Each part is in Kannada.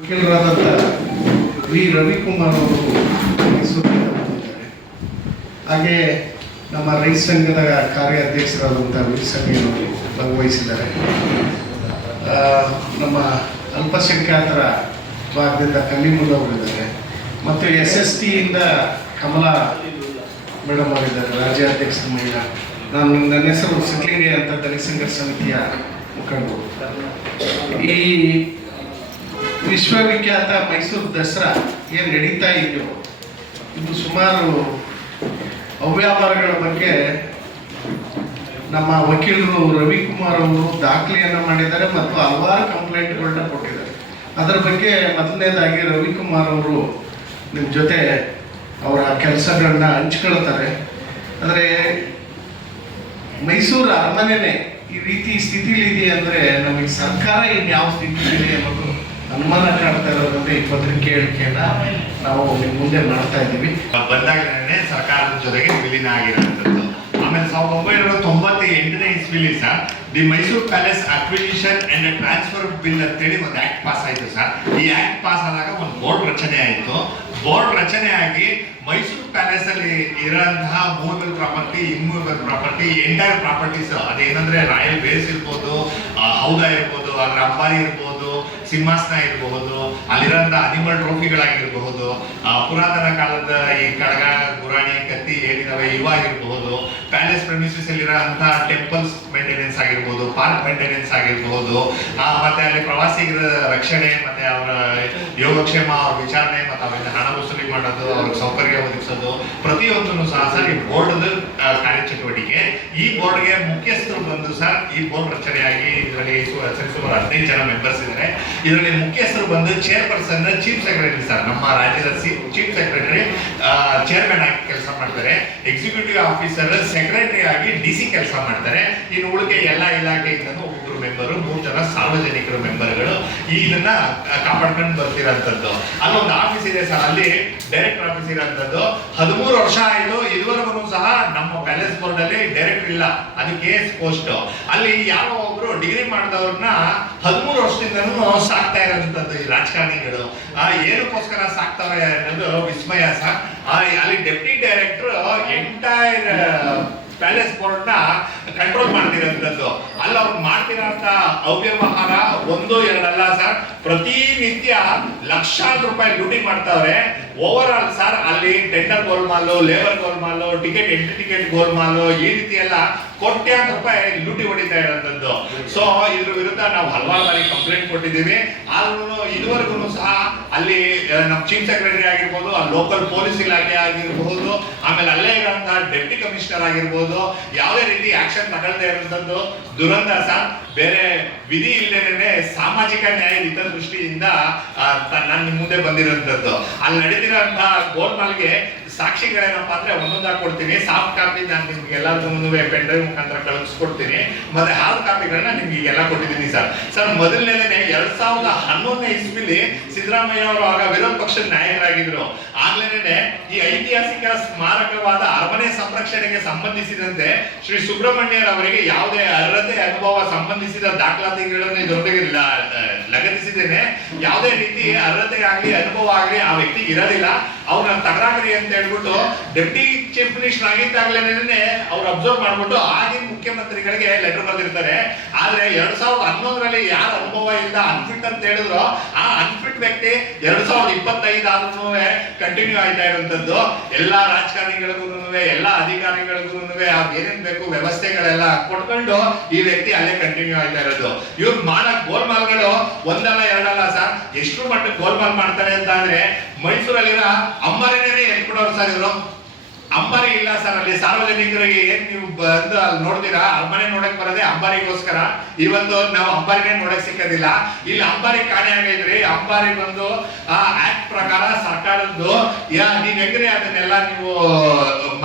ವಕೀಲರಾದಂಥ ವಿ. ರವಿಕುಮಾರ್ ಅವರು ಬಂದಿದ್ದಾರೆ. ಹಾಗೆ ನಮ್ಮ ರೈತ ಸಂಘದ ಕಾರ್ಯಾಧ್ಯಕ್ಷರಾದಂಥ ವೀರಸಂಗಯ್ಯನವರು ಭಾಗವಹಿಸಿದ್ದಾರೆ. ಆ, ನಮ್ಮ ಅಲ್ಪಸಂಖ್ಯಾತರ ಭಾಗದಿಂದ ಕಲ್ಲಿಮುಲ್ಲ ಅವರಿದ್ದಾರೆ ಮತ್ತು ಎಸ್ ಎಸ್ ಟಿಯಿಂದ ಕಮಲಾ ಮೇಡಮ್ ಅವರಿದ್ದಾರೆ ರಾಜ್ಯಾಧ್ಯಕ್ಷ ಮಹಿಳಾ. ನಾನು ನನ್ನ ಹೆಸರು ಸಿದ್ಲಿಂಗಯ್ಯ ಅಂತ ದಲಿತ ಸಂಘರ್ಷ ಸಮಿತಿಯ ಮುಖಂಡರು. ಈ ವಿಶ್ವವಿಖ್ಯಾತ ಮೈಸೂರು ದಸರಾ ಏನು ನಡೀತಾ ಇದೆಯೋ ಇದು ಸುಮಾರು ಅವ್ಯಾಪಾರಗಳ ಬಗ್ಗೆ ನಮ್ಮ ವಕೀಲರು ರವಿಕುಮಾರ್ ಅವರು ದಾಖಲೆಯನ್ನು ಮಾಡಿದ್ದಾರೆ ಮತ್ತು ಹಲವಾರು ಕಂಪ್ಲೇಂಟ್ಗಳನ್ನ ಕೊಟ್ಟಿದ್ದಾರೆ. ಅದರ ಬಗ್ಗೆ ಮೊದಲನೇದಾಗಿ ರವಿಕುಮಾರ್ ಅವರು ನಿಮ್ಮ ಜೊತೆ ಅವರ ಕೆಲಸಗಳನ್ನ ಹಂಚ್ಕೊಳ್ತಾರೆ. ಆದರೆ ಮೈಸೂರು ಅರಮನೆನೇ ಈ ರೀತಿ ಸ್ಥಿತಿಲಿದೆ ಅಂದರೆ ನಮಗೆ ಸರ್ಕಾರ ಇನ್ನು ಯಾವ ಸ್ಥಿತಿಲಿದೆ ಅನ್ನೋದು ಅನುಮಾನ ಕಾಣ್ತಾ ಇರೋದ್ರಿಂದ ಈ ಪತ್ರಿಕೆ ಹೇಳಿಕೆಯನ್ನ ನಾವು ನಿಮ್ಮ ಮುಂದೆ ಮಾಡ್ತಾ ಇದ್ದೀವಿ. ಬಂದಾಗಲೇ ಸರ್ಕಾರದ ಜೊತೆಗೆ ವಿಲೀನ ಆಗಿರುವಂಥದ್ದು ಆಮೇಲೆ ಸಾವಿರದ ಒಂಬೈನೂರ ತೊಂಬತ್ತ ಎಂಟನೇ ಇಸ್ವಿಲಿ sir, the Mysuru palace acquisition and transfer bill ಅಂತೇಳಿ ಒಂದು ಆಕ್ಟ್ ಪಾಸ್ ಆಯಿತು ಸರ್. ಈ ಆಕ್ಟ್ ಪಾಸ್ ಆದಾಗ ಒಂದು ಬೋರ್ಡ್ ರಚನೆ ಆಯಿತು. ಬೋರ್ಡ್ ರಚನೆ ಆಗಿ ಮೈಸೂರು ಪ್ಯಾಲೇಸ್ ಅಲ್ಲಿ ಇರೋಂತಹ movable property immovable property, entire properties, ಅದೇನಂದ್ರೆ ರಾಯಲ್ ಬೇಸ್ ಇರ್ಬೋದು ಹೌದ ಇರ್ಬೋದು ಅದರ ಅಂಬಾರಿ ಇರ್ಬೋದು ಸಿಂಹಾಸನ ಇರಬಹುದು ಅಲ್ಲಿರೋಂಥ ಅನಿಮಲ್ ಟ್ರೋಫಿಗಳಾಗಿರಬಹುದು ಪುರಾತನ ಕಾಲದ ಈ ಕಡಗ ಗುರಾಣಿ, ಕತ್ತಿ ಏನಿದಾವೆ ಇವಾಗಿರಬಹುದು. ಪ್ಯಾಲೇಸ್ ಪ್ರಮಿಸಸ್ ಅಲ್ಲಿರೋ ಅಂತಹ ಟೆಂಪಲ್ಸ್ ಮೇಂಟೆನೆನ್ಸ್ ಆಗಿರ್ಬೋದು ಪಾರ್ಕ್ ಮೇಂಟೆನೆನ್ಸ್ ಆಗಿರ್ಬೋದು. ಮತ್ತೆ ಅಲ್ಲಿ ಪ್ರವಾಸಿಗರ ರಕ್ಷಣೆ, ಮತ್ತೆ ಅವರ ಯೋಗಕ್ಷೇಮ, ಅವ್ರ ವಿಚಾರಣೆ, ಮತ್ತೆ ಅವರಿಂದ ಹಣ ವಸೂಲಿ ಮಾಡೋದು, ಅವ್ರಿಗೆ ಸೌಕರ್ಯ ಒದಗಿಸೋದು, ಪ್ರತಿಯೊಂದನ್ನು ಸಹ ಸರ್ ಈ ಬೋರ್ಡ್ ಕಾರ್ಯಚಟುವಟಿಕೆ. ಈ ಬೋರ್ಡ್ಗೆ ಮುಖ್ಯಸ್ಥರು ಬಂದು ಸರ್ ಈ ಬೋರ್ಡ್ ರಚನೆಯಾಗಿ ಇದರಲ್ಲಿ ಸುಮಾರು ಹದಿನೈದು ಜನ ಮೆಂಬರ್ಸ್ ಇದ್ದಾರೆ ಇದರಲ್ಲಿ ಮುಖ್ಯಸ್ಥರು ಬಂದು ಚೇರ್ಪರ್ಸನ್ ಚೀಫ್ ಸೆಕ್ರೆಟರಿ ಸರ್, ನಮ್ಮ ರಾಜ್ಯದ ಚೀಫ್ ಸೆಕ್ರೆಟರಿ ಚೇರ್ಮನ್ ಆಗಿ ಕೆಲಸ ಮಾಡ್ತಾರೆ. ಎಕ್ಸಿಕ್ಯೂಟಿವ್ ಆಫೀಸರ್ ಸೆಕ್ರೆಟರಿ ಆಗಿ ಡಿ ಸಿ ಕೆಲಸ ಮಾಡ್ತಾರೆ. ಇನ್ನು ಉಳಿಕೆ ಎಲ್ಲ ಇಲಾಖೆಯಿಂದನೂ ಒಬ್ಬರು ಮೆಂಬರು ಮೂರು ಜನ ಸಾರ್ವಜನಿಕರು ಮೆಂಬರ್ಗಳು ಇದನ್ನ ಕಾಪಾಡ್ಕೊಂಡು ಬರ್ತಿರೋಂಥದ್ದು. ಅಲ್ಲೊಂದು ಆಫೀಸ್ ಇದೆ ಸರ್, ಅಲ್ಲಿ ಡೈರೆಕ್ಟರ್ ಆಫೀಸ್ ಇರೋಂಥದ್ದು. ಹದಿಮೂರು ವರ್ಷ ಆಯಿತು, ಇದುವರೆಗೂ ಸಹ ನಮ್ಮ ಪ್ಯಾಲೇಸ್ ಬೋರ್ಡ್ ಅಲ್ಲಿ ಡೈರೆಕ್ಟರ್ ಇಲ್ಲ. ಅದು ಕೆ ಪೋಸ್ಟ್ ಅಲ್ಲಿ ಯಾರೋ ಒಬ್ರು ಡಿಗ್ರಿ ಮಾಡಿದವ್ರನ್ನ ಹದಿಮೂರು ವರ್ಷದಿಂದನೂ ಸಾಕ್ತಾ ಇರೋದಂಥದ್ದು ಈ ರಾಜಕಾರಣಿಗಳು. ಆ, ಏನಕ್ಕೋಸ್ಕರ ಸಾಕ್ತಾರೆ ಅನ್ನೋದು ವಿಸ್ಮಯಾಸ. ಅಲ್ಲಿ ಡೆಪ್ಟಿ ಡೈರೆಕ್ಟರ್ ಎಂಟೈರ್ ಪ್ಯಾಲೇಸ್ ಬೋರ್ಡ್ನ ಕಂಟ್ರೋಲ್ ಮಾಡ್ತಿರೋಂಥದ್ದು. ಅಲ್ಲಿ, ಅವ್ರು ಮಾಡ್ತಿರೋಂಥ ಅವ್ಯವಹಾರ? ಒಂದು ಎರಡಲ್ಲ, ಸರ್. ಪ್ರತಿನಿತ್ಯ ಲಕ್ಷಾಂತರ ರೂಪಾಯಿ ಡ್ಯೂಟಿ ಮಾಡ್ತಾವ್ರೆ. ಓವರ್ ಆಲ್ ಸರ್, ಅಲ್ಲಿ ಟೆಂಡರ್ ಗೋಲ್ಮಾಲು ಲೇಬರ್ ಗೋಲ್ಮಾಲು ಟಿಕೆಟ್ ಎಂಟ್ರಿ ಟಿಕೆಟ್ ಗೋಲ್ಮಾಲು ಈ ರೀತಿ ಎಲ್ಲ ಕೋಟ್ಯಾಂತರ ರೂಪಾಯಿ ಲೂಟಿ ಹೊಡಿತಾ ಇರೋಂಥದ್ದು. ಸೊ ಇದ್ರ ವಿರುದ್ಧ ನಾವು ಹಲವಾರು ಬಾರಿ ಕಂಪ್ಲೇಂಟ್ ಕೊಟ್ಟಿದ್ದೀವಿ. ಆದ್ರೂ ಇದುವರೆಗೂ ಸಹ ಅಲ್ಲಿ ನಮ್ಮ ಚೀಫ್ ಸೆಕ್ರೆಟರಿ ಆಗಿರ್ಬೋದು, ಆ ಲೋಕಲ್ ಪೊಲೀಸ್ ಇಲಾಖೆ ಆಗಿರಬಹುದು ಆಮೇಲೆ ಅಲ್ಲೇ ಇರೋಂತಹ ಡೆಪ್ಟಿ ಕಮಿಷನರ್ ಆಗಿರ್ಬೋದು, ಯಾವುದೇ ರೀತಿ ಆಕ್ಷನ್ ತಗೊಳ್ಳದೆ ಇರುವಂತದ್ದು ದುರಂತ ಸರ್ ಬೇರೆ ವಿಧಿ ಇಲ್ಲದೇನೆ ಸಾಮಾಜಿಕ ನ್ಯಾಯ ದೃಷ್ಟಿಯಿಂದ ನನ್ನ ಮುಂದೆ ಬಂದಿರೋಂಥದ್ದು. ಅಲ್ಲಿ ನಡೆದಿರೋಂತಹ ಗೋಲ್ಮಾಲ್ಗೆ ಸಾಕ್ಷಿಗಳೇನಪ್ಪಾ ಅಂದ್ರೆ ಒಂದೊಂದಾಗಿ ಕೊಡ್ತೀನಿ ಸಾಫ್ಟ್ ಕಾಪಿ ನಾನು ನಿಮ್ಗೆ ಎಲ್ಲರಿಗೂ ಪೆನ್ ಡ್ರೈವ್ ಮುಖಾಂತರ ಕಳಿಸ್ಕೊಡ್ತೀನಿ. ಮತ್ತೆ ಹಾರ್ಡ್ ಕಾಪಿಗಳನ್ನ ನಿಮ್ಗೆ ಎಲ್ಲ ಕೊಟ್ಟಿದ್ದೀನಿ ಸರ್. ಸರ್ ಮೊದಲನೇದೇ ಎರಡ್ ಸಾವಿರದ ಹನ್ನೊಂದನೇ ಇಸ್ವಿಲಿ ಸಿದ್ದರಾಮಯ್ಯ ಅವರು ಆಗ ವಿರೋಧ ಪಕ್ಷದ ನಾಯಕರಾಗಿದ್ರು. ಆಗ್ಲೇನೆ ಈ ಐತಿಹಾಸಿಕ ಸ್ಮಾರಕವಾದ ಅರಮನೆ ಸಂರಕ್ಷಣೆಗೆ ಸಂಬಂಧಿಸಿದಂತೆ ಶ್ರೀ ಸುಬ್ರಹ್ಮಣ್ಯರವರಿಗೆ ಯಾವುದೇ ಅರ್ಹತೆ, ಅನುಭವ ಸಂಬಂಧಿಸಿದ ದಾಖಲಾತಿಗಳನ್ನು ಇದರೊಂದಿಗೆ ಲಗತಿಸಿದ್ದೇನೆ ಯಾವುದೇ ರೀತಿ ಅರ್ಹತೆ ಆಗಲಿ, ಅನುಭವ ಆಗಲಿ ಆ ವ್ಯಕ್ತಿ ಇರೋದಿಲ್ಲ ಅವ್ರನ್ನ ತಗರಾಗ್ರಿ ಅಂತ ಹೇಳ್ಬಿಟ್ಟು ಡೆಪ್ಟಿ ಚೀಫ್ ಮಿನಿಸ್ಟರ್ ಆಗಿದ್ದಾಗಲೇನೆ ಅವ್ರು ಅಬ್ಸರ್ವ್ ಮಾಡ್ಬಿಟ್ಟು ಆಗಿನ ಮುಖ್ಯಮಂತ್ರಿಗಳಿಗೆ ಲೆಟರ್ ಬರೆದಿರ್ತಾರೆ. ಆದ್ರೆ ಎರಡ್ ಸಾವಿರದ ಹನ್ನೊಂದರಲ್ಲಿ ಯಾರ ಅನುಭವ ಇಲ್ಲ ಅನ್ಫಿಟ್ ಅಂತ ಹೇಳಿದ್ರು. ಆ ಅನ್ಫಿಟ್ ವ್ಯಕ್ತಿ ಎರಡ್ ಸಾವಿರದ ಇಪ್ಪತ್ತೈದು ಆದ್ರೂ ಕಂಟಿನ್ಯೂ ಆಯ್ತಾ ಇರುವಂತದ್ದು ಎಲ್ಲಾ ರಾಜಕಾರಣಿಗಳಿಗೂ ಎಲ್ಲಾ ಅಧಿಕಾರಿಗಳಿಗೂ ಅವ್ರಿಗೆ ಏನೇನ್ ಬೇಕು ವ್ಯವಸ್ಥೆಗಳೆಲ್ಲ ಕೊಟ್ಕೊಂಡು ಈ ವ್ಯಕ್ತಿ ಅಲ್ಲೇ ಕಂಟಿನ್ಯೂ ಆಯ್ತಾ ಇರೋದು. ಇವ್ರು ಮಾಡಕ್ ಗೋಲ್ಮಾಲ್ಗಳು ಒಂದಲ್ಲ ಎರಡಲ್ಲ ಸರ್ ಎಷ್ಟು ಮಟ್ಟಕ್ಕೆ ಗೋಲ್ಮಾಲ್ ಮಾಡ್ತಾರೆ ಅಂತ ಅಂದ್ರೆ ಮೈಸೂರಲ್ಲಿನ ಅಂಬಾರಿನೇ ಎತ್ಕೊಡೋರು ಸರ್ ಇವರು. ಅಂಬಾರಿ ಇಲ್ಲ ಸರ್, ಅಲ್ಲಿ ಸಾರ್ವಜನಿಕರಿಗೆ ಏನ್ ನೀವು ಬಂದು ಅಲ್ಲಿ ನೋಡ್ತೀರಾ? ಅರಮನೆ ನೋಡಕ್ ಬರೋದೇ ಅಂಬಾರಿಗೋಸ್ಕರ. ಇವತ್ತು ನಾವು ಅಂಬಾರಿನೇ ನೋಡಕ್ ಸಿಕ್ಕೋದಿಲ್ಲ ಇಲ್ಲಿ ಅಂಬಾರಿ ಕಾಣೆ ಆಗೈತ್ರಿ. ಅಂಬಾರಿ ಬಂದು, ಆ ಆಕ್ಟ್ ಪ್ರಕಾರ ಸರ್ಕಾರದ್ದು, ಯಾ, ನೀವ್ ಹೆಂಗ್ರಿ ಅದನ್ನೆಲ್ಲ ನೀವು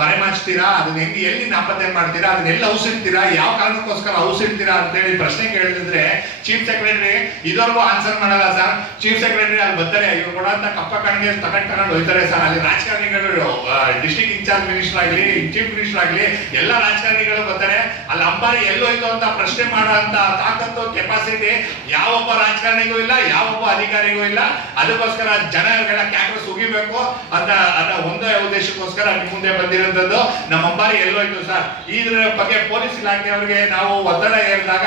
ಮರೆಮಾಚ್ತೀರಾ? ಅದನ್ನ ಹೆಂಗೆ ಎಲ್ಲಿ ನಾಪತ್ತೆ ಮಾಡ್ತೀರಾ? ಅದನ್ನೆಲ್ಲ ಔಸಿಡ್ತೀರಾ? ಯಾವ ಕಾರಣಕ್ಕೋಸ್ಕರ ಹೌಸಿರ್ತೀರಾ ಅಂತ ಹೇಳಿ ಪ್ರಶ್ನೆ ಕೇಳಿದ್ರೆ ಚೀಫ್ ಸೆಕ್ರೆಟರಿ ಇದರವರೆಗೂ ಆನ್ಸರ್ ಮಾಡಲ್ಲ ಸರ್ ಚೀಫ್ ಸೆಕ್ರೆಟರಿ ಅಲ್ಲಿ ಬರ್ತಾರೆ. ಇವ್ರು ಕೊಡಂತ ಕಪ್ಪ ಕಣ್ಣಿಗೆ ತಗೊಂಡ್ ತಗೊಂಡು ಹೋಯ್ತಾರೆ ಸರ್ ಅಲ್ಲಿ ರಾಜಕಾರಣಿಗಳು ಡಿಸ್ಟ್ರಿಕ್ಟ್ ಇನ್ಚಾರ್ಜ್ ಮಿನಿಸ್ಟರ್ ಆಗಲಿ ಚೀಫ್ ಮಿನಿಸ್ಟರ್ ಆಗಲಿ, ಎಲ್ಲ ರಾಜಕಾರಣಿಗಳು ಬರ್ತಾರೆ. ಅಲ್ಲಿ ಅಂಬಾರಿ ಎಲ್ಲೋಯ್ತು ಅಂತ ಪ್ರಶ್ನೆ ಮಾಡುವಂತ ತಾಕತ್ತು ಕೆಪಾಸಿಟಿ ಯಾವೊಬ್ಬ ರಾಜಕಾರಣಿಗೂ ಇಲ್ಲ ಯಾವೊಬ್ಬ ಅಧಿಕಾರಿಗೂ ಇಲ್ಲ. ಅದಕ್ಕೋಸ್ಕರ ಜನಗಳ ಕ್ಯಾಕ್ರಸ್ ಉಗಿಬೇಕು ಅಂತ ಅದ ಒಂದೇ ಉದ್ದೇಶಕ್ಕೋಸ್ಕರ ಮುಂದೆ ಮುಂದೆ ಬಂದಿರೋಂಥದ್ದು ನಮ್ಮ ಅಂಬಾರಿ ಎಲ್ಲೋಯ್ತು ಸರ್. ಇದ್ರ ಬಗ್ಗೆ ಪೊಲೀಸ್ ಇಲಾಖೆಯವರಿಗೆ ನಾವು ಒತ್ತಡ ಹೇಳಿದಾಗ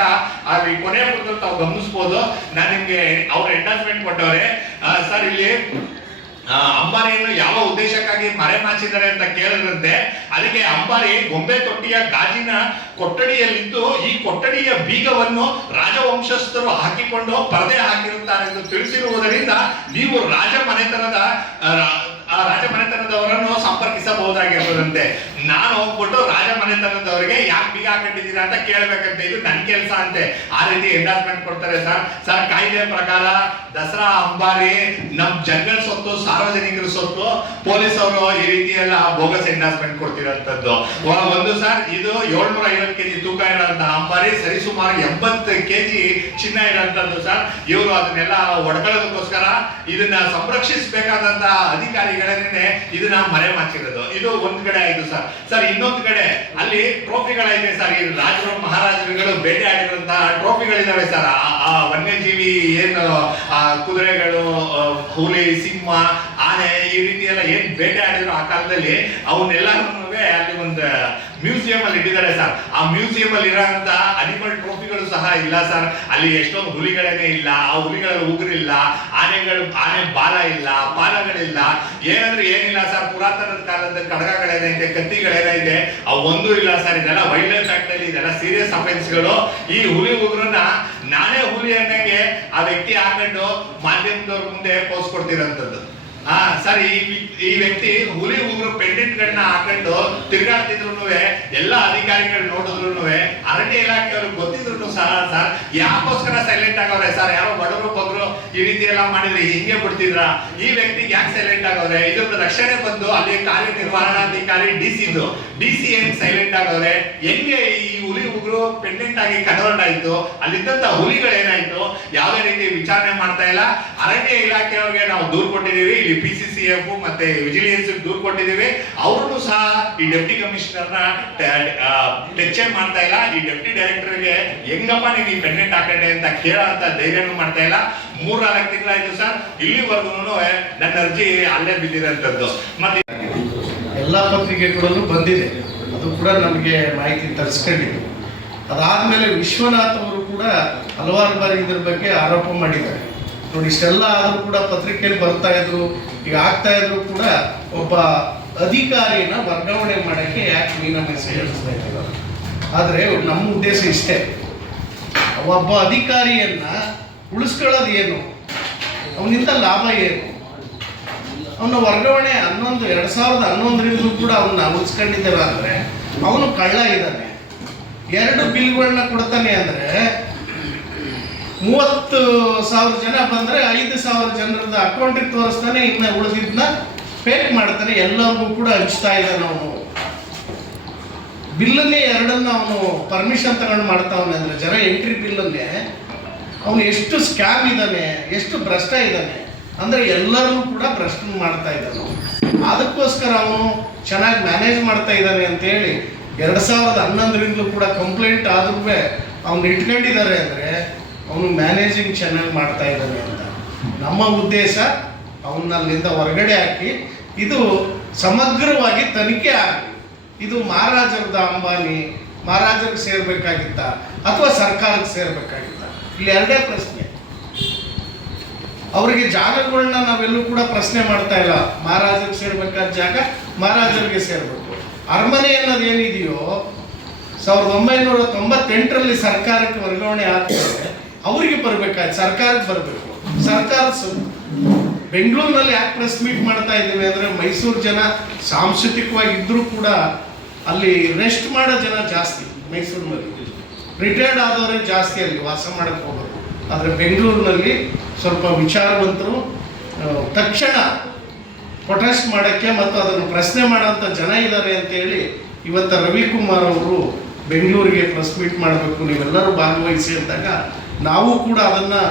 ಅಲ್ಲಿ ಕೊನೆ ಪುಟ್ಟ ತಾವು ಗಮನಿಸ್ಬೋದು. ನಾನು ನಿಮ್ಗೆ ಅವ್ರ ಎಂಡಾಸ್ಮೆಂಟ್ ಕೊಟ್ಟವ್ರೆ. ಸರ್, ಇಲ್ಲಿ ಅಂಬಾರಿಯನ್ನು ಯಾವ ಉದ್ದೇಶಕ್ಕಾಗಿ ಮರೆಮಾಚಿದ್ದಾರೆ ಅಂತ ಕೇಳಿದ್ರಂತೆ. ಅದಕ್ಕೆ ಅಂಬಾರಿ ಗೊಂಬೆ ತೊಟ್ಟಿಯ ಗಾಜಿನ ಕೊಠಡಿಯಲ್ಲಿದ್ದು ಈ ಕೊಠಡಿಯ ಬೀಗವನ್ನು ರಾಜವಂಶಸ್ಥರು ಹಾಕಿಕೊಂಡು ಪರದೆ ಹಾಕಿರುತ್ತಾರೆ ಎಂದು ತಿಳಿಸಿರುವುದರಿಂದ ನೀವು ರಾಜ ಮನೆತನದ ಆ, ರಾಜಮನೆತನದವರನ್ನು ಸಂಪರ್ಕಿಸಬಹುದಾಗಿರುವುದಂತೆ ನಾನು ಹೋಗ್ಬಿಟ್ಟು ರಾಜ ಮನೆತನದವರಿಗೆ ಯಾಕೆ ಬೀಗ ಹಾಕೊಂಡಿದ್ದೀರಾ ಅಂತ ಕೇಳಬೇಕಂತೆ. ಇದು ನನ್ನ ಕೆಲಸ ಅಂತೆ. ಆ ರೀತಿ ಎಂಡಾಸ್ಮೆಂಟ್ ಕೊಡ್ತಾರೆ ಸರ್. ಸರ್, ಕಾಯ್ದೆ ಪ್ರಕಾರ ದಸರಾ ಅಂಬಾರಿ ನಮ್ ಜನಗಳ ಸೊತ್ತು, ಸಾರ್ವಜನಿಕರ ಸೊತ್ತು ಪೊಲೀಸ್ ಅವರು ಈ ರೀತಿ ಎಲ್ಲ ಬೋಗಸ್ ಎಂಡಾಸ್ಮೆಂಟ್ ಕೊಡ್ತಿರೋಂಥದ್ದು. ಒಂದು ಸರ್, ಇದು ಏಳ್ನೂರ ಐವತ್ತು ಕೆಜಿ ತೂಕ ಇರೋಂತಹ ಅಂಬಾರಿ, ಸರಿಸುಮಾರು ಎಂಬತ್ತು ಕೆಜಿ ಚಿನ್ನ ಇರೋಂಥದ್ದು ಸರ್. ಇವರು ಅದನ್ನೆಲ್ಲ ಒಡ್ಕೊಳ್ಳೋದಕ್ಕೋಸ್ಕರ ಇದನ್ನ ಸಂರಕ್ಷಿಸಬೇಕಾದಂತ ಅಧಿಕಾರಿಗಳನ್ನೇ ಇದನ್ನ ಮರೆಮಾಚಿರೋದು. ಇದು ಒಂದ್ ಕಡೆ ಆಯ್ತು ಸರ್. ಸರ್, ಇನ್ನೊಂದು ಕಡೆ ಅಲ್ಲಿ ಟ್ರೋಫಿಗಳಿದೆ ಸರ್. ಈ ರಾಜರು, ಮಹಾರಾಜರುಗಳು ಬೇಟೆ ಆಡಿರುವಂತಹ ಟ್ರೋಫಿಗಳಿದಾವೆ ಸರ್. ಆ- ವನ್ಯಜೀವಿ ಏನು, ಆ ಕುದುರೆಗಳು ಹುಲಿ, ಸಿಂಹ, ಆನೆ ಈ ರೀತಿ ಎಲ್ಲ ಏನ್ ಬೇಟೆ ಆಡಿದ್ರು ಆ ಕಾಲದಲ್ಲಿ ಅವನ್ನೆಲ್ಲರೂ ಅಲ್ಲಿ ಒಂದು ಮ್ಯೂಸಿಯಂ ಅಲ್ಲಿ ಇಟ್ಟಿದ್ದಾರೆ ಸರ್. ಆ ಮ್ಯೂಸಿಯಂ ಅಲ್ಲಿ ಇರೋಂತ ಅನಿಮಲ್ ಟ್ರೋಫಿಗಳು ಸಹ ಇಲ್ಲ ಸರ್. ಅಲ್ಲಿ ಎಷ್ಟೊಂದು ಹುಲಿಗಳೇನೆ ಇಲ್ಲ, ಆ ಹುಲಿಗಳಲ್ಲಿ ಉಗುರಿಲ್ಲ, ಆನೆಗಳು, ಆನೆ ಬಾಲ ಇಲ್ಲ, ಪಾಲಗಳಿಲ್ಲ. ಏನಂದ್ರೆ ಏನಿಲ್ಲ ಸರ್. ಪುರಾತನ ಕಾಲದ ಕಡಗಗಳೇನೈತೆ ಕತ್ತಿಗಳೇನೈತೆ ಆ ಒಂದೂ ಇಲ್ಲ ಸರ್, ಇದೆಲ್ಲ ವೈಲ್ಡ್ ಲೈಫ್ ಆಕ್ಟ್ ಅಲ್ಲಿ ಇದೆಲ್ಲ ಸೀರಿಯಸ್ ಅಫೆನ್ಸ್ಗಳು ಈ ಹುಲಿ ಉಗ್ರನ್ನ ನಾನೇ ಹುಲಿ ಅನ್ನಂಗೆ ಆ ವ್ಯಕ್ತಿ ಹಾಕೊಂಡು ಮಾಧ್ಯಮದವ್ರ ಮುಂದೆ ಪೋಸ್ ಕೊಡ್ತಿರೋಂಥದ್ದು. ಹಾ ಸರ್, ಈ ವ್ಯಕ್ತಿ ಹುಲಿ ಉಗುರು ಪೆಂಡೆಂಟ್ ಗಳನ್ನ ಹಾಕೊಂಡು ತಿರುಗಾಡ್ತಿದ್ರು ಎಲ್ಲ ಅಧಿಕಾರಿಗಳು ನೋಡಿದ್ರು ಅರಣ್ಯ ಇಲಾಖೆಯವರು ಗೊತ್ತಿದ್ರು ಸಹ, ಸರ್, ಯಾಕೋಸ್ಕರ ಸೈಲೆಂಟ್ ಆಗವ್ರೆ ಸರ್, ಯಾರೋ ಬಡವರು ಬಗ್ರು ಈ ರೀತಿ ಎಲ್ಲ ಮಾಡಿದ್ರೆ ಹಿಂಗೆ ಬಿಡ್ತಿದ್ರ? ಈ ವ್ಯಕ್ತಿಗೆ ಯಾಕೆ ಸೈಲೆಂಟ್ ಆಗವ್ರೆ ಇದೊಂದು ರಕ್ಷಣೆ ಬಂದು ಅಲ್ಲಿ ಕಾರ್ಯನಿರ್ವಹಣಾಧಿಕಾರಿ ಡಿ ಸಿದು ಡಿ ಸಿ ಏನ್ ಸೈಲೆಂಟ್ ಆಗವ್ರೆ ಹೆಂಗೆ ಈ ಹುಲಿ ಉಗುರು ಪೆಂಡೆಂಟ್ ಆಗಿ ಕನ್ವರ್ಟ್ ಆಯ್ತು ಅಲ್ಲಿದ್ದಂತ ಹುಲಿಗಳು ಏನಾಯ್ತು ಯಾವುದೇ ರೀತಿ ವಿಚಾರಣೆ ಮಾಡ್ತಾ ಇಲ್ಲ. ಅರಣ್ಯ ಇಲಾಖೆಯವ್ರಿಗೆ ನಾವು ದೂರು ಕೊಟ್ಟಿದ್ದೀವಿ. ಇಲ್ಲಿ ಪಿ ಸಿ ಸಿ ಎಫ್ ಮತ್ತೆ ವಿಜಿಲೆನ್ಸ್ ದೂರು ಕೊಟ್ಟಿದ್ದೀವಿ. ಅವ್ರನ್ನು ಸಹ ಈ ಡೆಪ್ಟಿ ಕಮಿಷನರ್ನ ಟೆಚ್ಚೆ ಮಾಡ್ತಾ ಇಲ್ಲ. ಈ ಡೆಪ್ಟಿ ಡೈರೆಕ್ಟರ್ಗೆ ಹೆಂಗಪ್ಪ ನೀನು ಈ ಪೆಂಡೆಂಟ್ ಹಾಕೊಂಡೆ ಅಂತ ಕೇಳೋ ಅಂತ ಧೈರ್ಯನೂ ಮಾಡ್ತಾ ಇಲ್ಲ. ಮೂರ್ ನಾಲ್ಕು ತಿಂಗಳಾಯ್ತು ಸರ್. ಇಲ್ಲಿವರೆಗೂ ನನ್ನ ಅರ್ಜಿ ಅಲ್ಲೇ ಬಿದ್ದಿರೋಂಥದ್ದು. ಮತ್ತೆ ಎಲ್ಲ ಪತ್ರಿಕೆಗಳಲ್ಲೂ ಬಂದಿದೆ. ಅದು ಕೂಡ ನಮಗೆ ಮಾಹಿತಿ ತರಿಸ್ಕೊಂಡಿತ್ತು ಅದಾದಮೇಲೆ ವಿಶ್ವನಾಥ್ ಅವರು ಕೂಡ ಹಲವಾರು ಬಾರಿ ಇದ್ರ ಬಗ್ಗೆ ಆರೋಪ ಮಾಡಿದ್ದಾರೆ. ನೋಡಿ, ಇಷ್ಟೆಲ್ಲ ಆದರೂ ಕೂಡ ಪತ್ರಿಕೆಯಲ್ಲಿ ಬರ್ತಾ ಇದ್ರು, ಈಗ ಆಗ್ತಾ ಇದ್ರು ಕೂಡ ಒಬ್ಬ ಅಧಿಕಾರಿನ ವರ್ಗಾವಣೆ ಮಾಡೋಕ್ಕೆ ಯಾಕೆ ಮೀನಮೇಸ ಸೇರಿಸ್ತಾ ಇದ್ದಾರೆ? ಆದರೆ ನಮ್ಮ ಉದ್ದೇಶ ಇಷ್ಟೇ. ಒಬ್ಬ ಅಧಿಕಾರಿಯನ್ನ ಉಳಿಸ್ಕೊಳ್ಳೋದು ಏನು ಅವನಿಂದ ಲಾಭ ಏನು? ಅವನ ವರ್ಗಾವಣೆ ಹನ್ನೊಂದು, ಎರಡು ಸಾವಿರದ ಹನ್ನೊಂದರಿಂದಲೂ ಕೂಡ ಅವನ್ನ ಉಳಿಸ್ಕೊಂಡಿದ್ದಾರ ಅಂದರೆ ಅವನು ಕಳ್ಳ ಇದ್ದಾನೆ ಎರಡು ಬಿಲ್ಗಳನ್ನ ಕೊಡ್ತಾನೆ ಅಂದರೆ ಮೂವತ್ತು ಸಾವಿರ ಜನ ಬಂದರೆ ಐದು ಸಾವಿರ ಜನರದ ಅಕೌಂಟಿಗೆ ತೋರಿಸ್ತಾನೆ ಇನ್ನು ಉಳಿದಿದ್ದನ್ನ ಪೇಕ್ ಮಾಡ್ತಾನೆ ಎಲ್ಲರಿಗೂ ಕೂಡ ಹಂಚ್ತಾ ಇದ್ದಾನೆ ಅವನು. ಬಿಲ್ಲನ್ನೇ ಎರಡನ್ನ ಅವನು ಪರ್ಮಿಷನ್ ತಗೊಂಡು ಮಾಡ್ತಾವನೆ ಅಂದರೆ ಜನ ಎಂಟ್ರಿ ಬಿಲ್ಲನ್ನೇ, ಅವನು ಎಷ್ಟು ಸ್ಕ್ಯಾಮ್ ಇದ್ದಾನೆ, ಎಷ್ಟು ಭ್ರಷ್ಟ ಇದ್ದಾನೆ, ಅಂದರೆ ಎಲ್ಲರನ್ನೂ ಕೂಡ ಭ್ರಷ್ಟ ಮಾಡ್ತಾ ಇದ್ದಾನೆ ಅದಕ್ಕೋಸ್ಕರ ಅವನು ಚೆನ್ನಾಗಿ ಮ್ಯಾನೇಜ್ ಮಾಡ್ತಾ ಇದ್ದಾನೆ ಅಂತೇಳಿ, ಎರಡು ಸಾವಿರದ ಹನ್ನೊಂದರಿಂದಲೂ ಕೂಡ ಕಂಪ್ಲೇಂಟ್ ಆದ್ರೂ ಅವ್ನು ಇಟ್ಕೊಂಡಿದ್ದಾರೆ ಅಂದರೆ ಅವನು ಮ್ಯಾನೇಜಿಂಗ್ ಚೆನ್ನಾಗಿ ಮಾಡ್ತಾ ಇದ್ದಾನೆ ಅಂತ. ನಮ್ಮ ಉದ್ದೇಶ ಅವನಲ್ಲಿಂದ ಹೊರಗಡೆ ಹಾಕಿ ಇದು ಸಮಗ್ರವಾಗಿ ತನಿಖೆ ಆಗಲಿ. ಇದು ಮಹಾರಾಜರದ ಅಂಬಾನಿ, ಮಹಾರಾಜರಿಗೆ ಸೇರ್ಬೇಕಾಗಿತ್ತ ಅಥವಾ ಸರ್ಕಾರಕ್ಕೆ ಸೇರ್ಬೇಕಾಗಿತ್ತ? ಇಲ್ಲಿ ಎರಡೇ ಪ್ರಶ್ನೆ. ಅವರಿಗೆ ಜಾಗಗಳನ್ನ ನಾವೆಲ್ಲೂ ಕೂಡ ಪ್ರಶ್ನೆ ಮಾಡ್ತಾ ಇಲ್ಲ. ಮಹಾರಾಜರಿಗೆ ಸೇರ್ಬೇಕಾದ ಜಾಗ ಮಹಾರಾಜರಿಗೆ ಸೇರ್ಬೇಕು. ಅರಮನೆ ಅನ್ನೋದು ಏನಿದೆಯೋ, ಸಾವಿರದ ಒಂಬೈನೂರ ತೊಂಬತ್ತೆಂಟರಲ್ಲಿ ಸರ್ಕಾರಕ್ಕೆ ವರ್ಗಾವಣೆ ಆಗ್ತದೆ. ಅವರಿಗೆ ಬರ್ಬೇಕಾಯ್ತು ಸರ್ಕಾರಕ್ಕೆ ಬರಬೇಕು. ಸರ್ಕಾರ ಬೆಂಗಳೂರಿನಲ್ಲಿ ಯಾಕೆ ಪ್ರೆಸ್ ಮೀಟ್ ಮಾಡ್ತಾ ಇದ್ದೀವಿ ಅಂದರೆ ಮೈಸೂರು ಜನ ಸಾಂಸ್ಕೃತಿಕವಾಗಿ ಇದ್ದರೂ ಕೂಡ ಅಲ್ಲಿ ರೆಸ್ಟ್ ಮಾಡೋ ಜನ ಜಾಸ್ತಿ ಮೈಸೂರಿನಲ್ಲಿ. ರಿಟೈರ್ಡ್ ಆದವರೇ ಜಾಸ್ತಿ ಅಲ್ಲಿ ವಾಸ ಮಾಡಕ್ಕೆ ಹೋಗೋದು. ಆದರೆ ಬೆಂಗಳೂರಿನಲ್ಲಿ ಸ್ವಲ್ಪ ವಿಚಾರವಂತರು ತಕ್ಷಣ ಪ್ರೊಟೆಸ್ಟ್ ಮಾಡೋಕ್ಕೆ ಮತ್ತು ಅದನ್ನು ಪ್ರಶ್ನೆ ಮಾಡೋಂಥ ಜನ ಇದ್ದಾರೆ ಅಂತೇಳಿ ಇವತ್ತು ರವಿಕುಮಾರ್ ಅವರು ಬೆಂಗಳೂರಿಗೆ ಪ್ರೆಸ್ ಮೀಟ್ ಮಾಡಬೇಕು, ನೀವೆಲ್ಲರೂ ಭಾಗವಹಿಸಿ ಅಂದಾಗ ನಾವು ಕೂಡ ಅದನ್ನು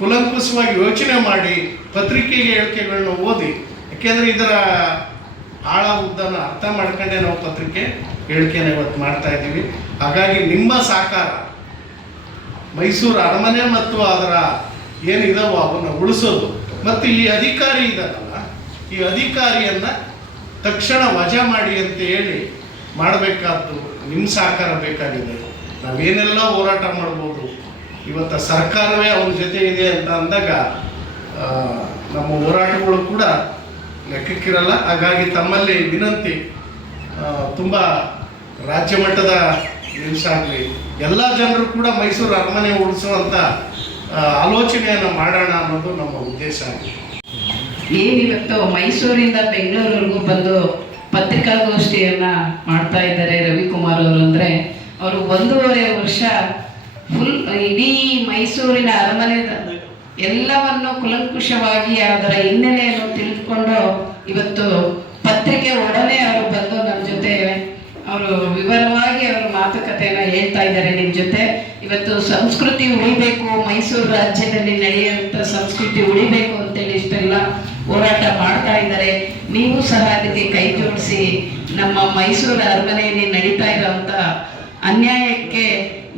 ಕುಲಂಕುಷವಾಗಿ ಯೋಚನೆ ಮಾಡಿ ಪತ್ರಿಕೆಗೆ ಹೇಳಿಕೆಗಳನ್ನ ಓದಿ, ಯಾಕೆಂದರೆ ಇದರ ಆಳ ಉದ್ದನ ಅರ್ಥ ಮಾಡ್ಕೊಂಡೇ ನಾವು ಪತ್ರಿಕೆ ಹೇಳಿಕೆನ ಇವತ್ತು ಮಾಡ್ತಾ ಇದ್ದೀವಿ. ಹಾಗಾಗಿ ನಿಮ್ಮ ಸಾಕಾರ, ಮೈಸೂರು ಅರಮನೆ ಮತ್ತು ಅದರ ಏನಿದಾವೋ ಅವನ್ನು ಉಳಿಸೋದು. ಮತ್ತು ಈ ಅಧಿಕಾರಿ ಇದ್ದಾರಲ್ಲ ಈ ಅಧಿಕಾರಿಯನ್ನ ತಕ್ಷಣ ವಜಾ ಮಾಡಿ ಅಂತ ಹೇಳಿ ಮಾಡಬೇಕಾದ್ದು ನಿಮ್ಮ ಸಹಕಾರ ಬೇಕಾಗಿದೆ. ನಾವೇನೆಲ್ಲ ಹೋರಾಟ ಮಾಡ್ಬೋದು ಇವತ್ತು ಸರ್ಕಾರವೇ ಅವ್ರ ಜೊತೆ ಇದೆ ಅಂತ ಅಂದಾಗ ನಮ್ಮ ಹೋರಾಟಗಳು ಕೂಡ ಲೆಕ್ಕಕ್ಕಿರಲ್ಲ. ಹಾಗಾಗಿ ತಮ್ಮಲ್ಲಿ ವಿನಂತಿ ತುಂಬ ರಾಜ್ಯ ಮಟ್ಟದ ನ್ಯೂಸ್ ಆಗಲಿ. ಎಲ್ಲ ಜನರು ಕೂಡ ಮೈಸೂರು ಅರಮನೆ ಉಳಿಸುವಂಥ ಆಲೋಚನೆಯನ್ನು ಮಾಡೋಣ ಅನ್ನೋದು ನಮ್ಮ ಉದ್ದೇಶ ಆಗಿದೆ ಏನಿವತ್ತು ಮೈಸೂರಿಂದ ಬೆಂಗಳೂರಿಗೂ ಬಂದು ಪತ್ರಿಕಾಗೋಷ್ಠಿಯನ್ನು ಮಾಡ್ತಾ ಇದ್ದಾರೆ ರವಿಕುಮಾರ್ ಅವರು ಅಂದರೆ, ಅವರು ಒಂದೂವರೆ ವರ್ಷ ಫುಲ್ ಇಡೀ ಮೈಸೂರಿನ ಅರಮನೆ ಎಲ್ಲವನ್ನು ಕುಲಂಕುಷವಾಗಿ ಅದರ ಹಿನ್ನೆಲೆಯನ್ನು ತಿಳಿದುಕೊಂಡು ಇವತ್ತು ಪತ್ರಿಕೆ ಒಡನೆ ಅವರು ಬಂದು ನಮ್ಮ ಜೊತೆ ಅವರು ವಿವರವಾಗಿ ಅವರ ಮಾತುಕತೆಯನ್ನು ಹೇಳ್ತಾ ಇದ್ದಾರೆ ನಿಮ್ಮ ಜೊತೆ. ಇವತ್ತು ಸಂಸ್ಕೃತಿ ಉಳಿಬೇಕು, ಮೈಸೂರು ರಾಜ್ಯದಲ್ಲಿ ನಡೆಯುವಂಥ ಸಂಸ್ಕೃತಿ ಉಳಿಬೇಕು ಅಂತೇಳಿ ಇಷ್ಟೆಲ್ಲ ಹೋರಾಟ ಮಾಡ್ತಾ ಇದ್ದಾರೆ. ನೀವು ಸಹ ಅದಕ್ಕೆ ಕೈ ಜೋಡಿಸಿ ನಮ್ಮ ಮೈಸೂರು ಅರಮನೆಯಲ್ಲಿ ನಡೀತಾ ಇರೋವಂಥ ಅನ್ಯಾಯಕ್ಕೆ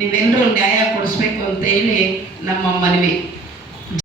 ನೀವೆಲ್ಲರೂ ನ್ಯಾಯ ಕೊಡಿಸ್ಬೇಕು ಅಂತ ಹೇಳಿ ನಮ್ಮ ಮನವಿ.